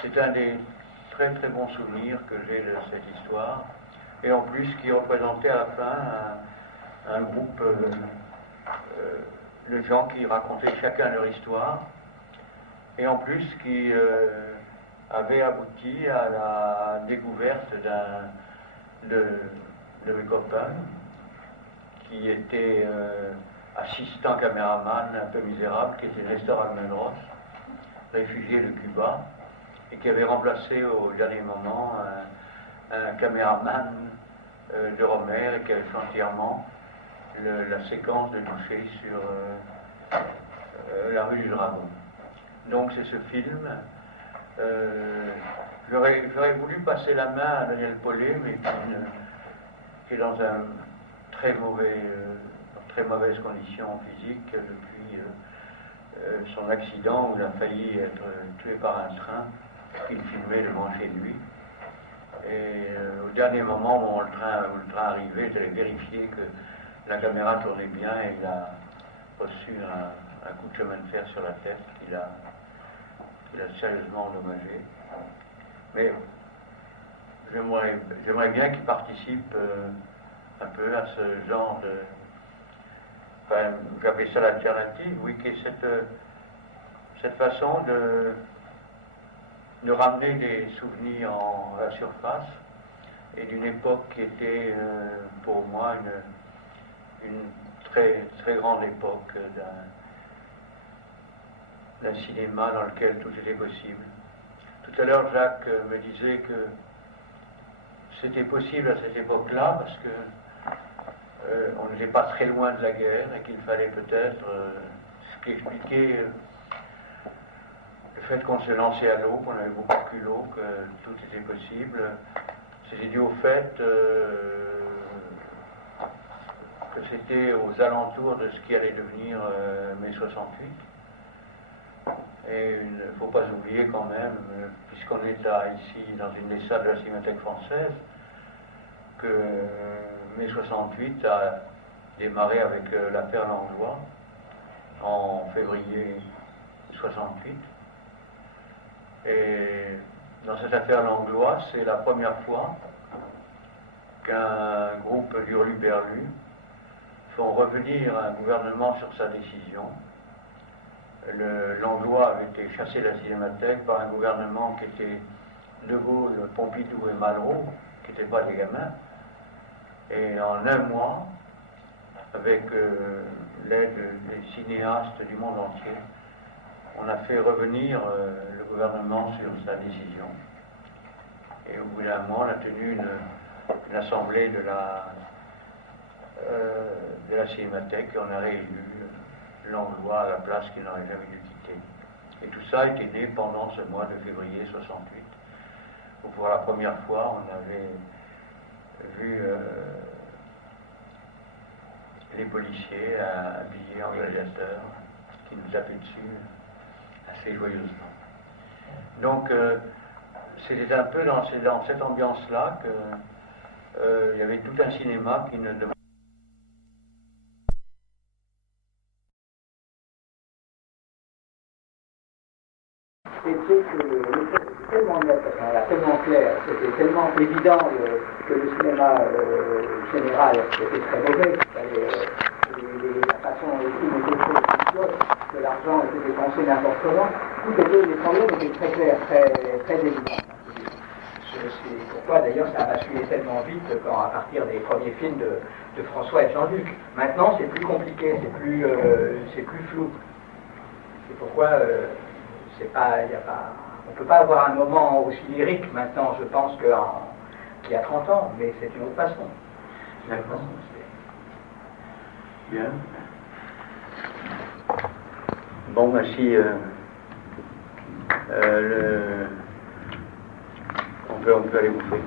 c'est un des très très bons souvenirs que j'ai de cette histoire, et en plus qui représentait à la fin un groupe de gens qui racontaient chacun leur histoire, et en plus qui avait abouti à la découverte de mes copains, qui était assistant caméraman un peu misérable, qui était Nestor Almendros, réfugié de Cuba, et qui avait remplacé au dernier moment un caméraman de Romer, et qui avait fait entièrement la séquence de toucher sur la rue du Dragon. Donc c'est ce film. J'aurais voulu passer la main à Daniel Paulet, mais qui est dans très mauvaise condition physique depuis son accident où il a failli être tué par un train qu'il filmait devant chez lui. Et au dernier moment où le train arrivait, j'allais vérifier que la caméra tournait bien, et il a reçu un coup de chemin de fer sur la tête qu'il a sérieusement endommagé. Mais j'aimerais bien qu'il participe un peu à ce genre de... Enfin, j'appelle ça l'alternative, oui, qui est cette façon de ramener des souvenirs à la surface, et d'une époque qui était pour moi une très, très grande époque d'un cinéma dans lequel tout était possible. Tout à l'heure, Jacques me disait que c'était possible à cette époque-là parce que on n'était pas très loin de la guerre, et qu'il fallait peut-être, ce qui expliquait le fait qu'on se lançait à l'eau, qu'on avait beaucoup de culot, que tout était possible, c'était dû au fait que c'était aux alentours de ce qui allait devenir mai 68. Et il ne faut pas oublier quand même, puisqu'on est ici dans une des salles de la Cinémathèque française, que mai 68 a démarré avec l'affaire Langlois en février 68. Et dans cette affaire Langlois, c'est la première fois qu'un groupe d'hurluberlus font revenir un gouvernement sur sa décision. Langlois avait été chassé de la Cinémathèque par un gouvernement qui était De Gaulle, Pompidou et Malraux, qui n'étaient pas des gamins. Et en un mois, avec l'aide des cinéastes du monde entier, on a fait revenir le gouvernement sur sa décision. Et au bout d'un mois, on a tenu une assemblée de la Cinémathèque, et on a réélu Langlois à la place qu'il n'aurait jamais dû quitter. Et tout ça était né pendant ce mois de février 68, où pour la première fois on avait vu les policiers habillés en gladiateurs qui nous tapaient dessus assez joyeusement. Donc c'était un peu dans cette ambiance-là qu'il y avait tout un cinéma qui ne demandait c'était que le fait tellement net, tellement clair, c'était tellement évident que le cinéma général était très mauvais. La façon dont les films étaient faits, que l'argent était dépensé n'importe comment, tous les problèmes étaient très clairs, très évidents. C'est pourquoi d'ailleurs ça a basculé tellement vite quand, à partir des premiers films de François et Jean-Luc. Maintenant c'est plus compliqué, c'est plus flou. C'est pourquoi on ne peut pas avoir un moment aussi lyrique maintenant, je pense, qu'il y a 30 ans, mais c'est une autre façon. D'accord. Bien. Bon, ben si on peut aller bouffer.